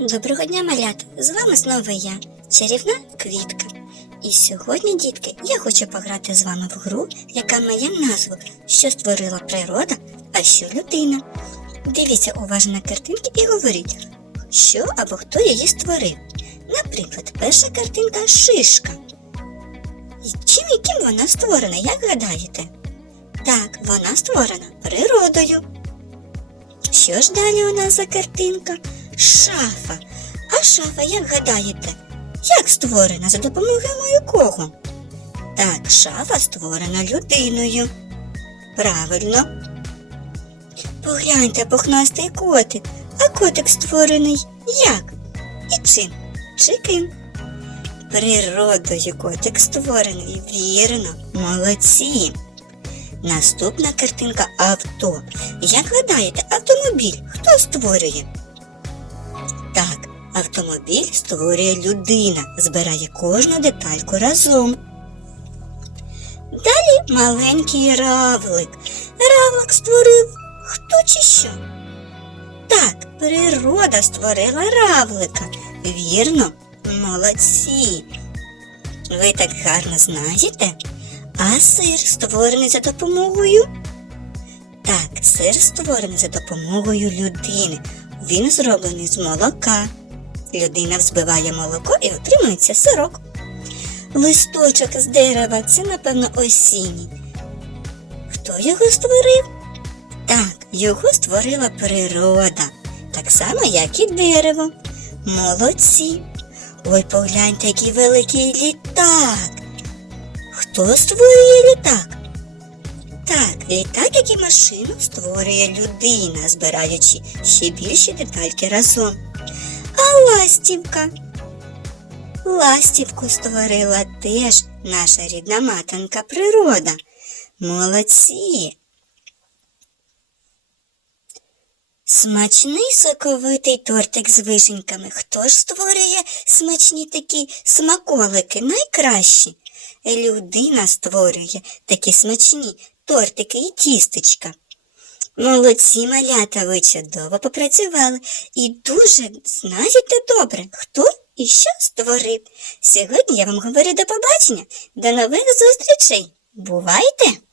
Доброго дня, малята! З вами знову я, чарівна квітка. І сьогодні, дітки, я хочу пограти з вами в гру, яка має назву Що створила природа, а що людина. Дивіться уважно на картинки і говоріть, що або хто її створив. Наприклад, перша картинка шишка. І Чим яким вона створена, як гадаєте? Так, вона створена природою. Що ж далі у нас за картинка? Шафа. А шафа, як гадаєте, як створена за допомогою кого? Так, шафа створена людиною. Правильно. Погляньте, пухнастий котик. А котик створений як? І чим? Чи ким? Природою котик створений. Вірно, молодці. Наступна картинка авто. Як гадаєте, автомобіль хто створює? Так, автомобіль створює людина, збирає кожну детальку разом. Далі маленький равлик. Равлик створив хто чи що? Так, природа створила равлика. Вірно, молодці. Ви так гарно знаєте? А сир створений за допомогою? Так, сир створений за допомогою людини. Він зроблений з молока. Людина взбиває молоко і отримується сирок. Листочок з дерева це, напевно, осінній. Хто його створив? Так, його створила природа, так само, як і дерево. Молодці. Ой, погляньте, який великий літак. Хто створює літак? Так, літак, як і машину, створює людина, збираючи ще більші детальки разом. А ластівка? Ластівку створила теж наша рідна матанка природа. Молодці. Смачний соковитий тортик з вишеньками. Хто ж створює смачні такі смаколики? Найкращі. Людина створює такі смачні тортики і тістечка. Молодці малята, ви чудово попрацювали і дуже знаєте добре, хто і що створив. Сьогодні я вам говорю до побачення, до нових зустрічей. Бувайте!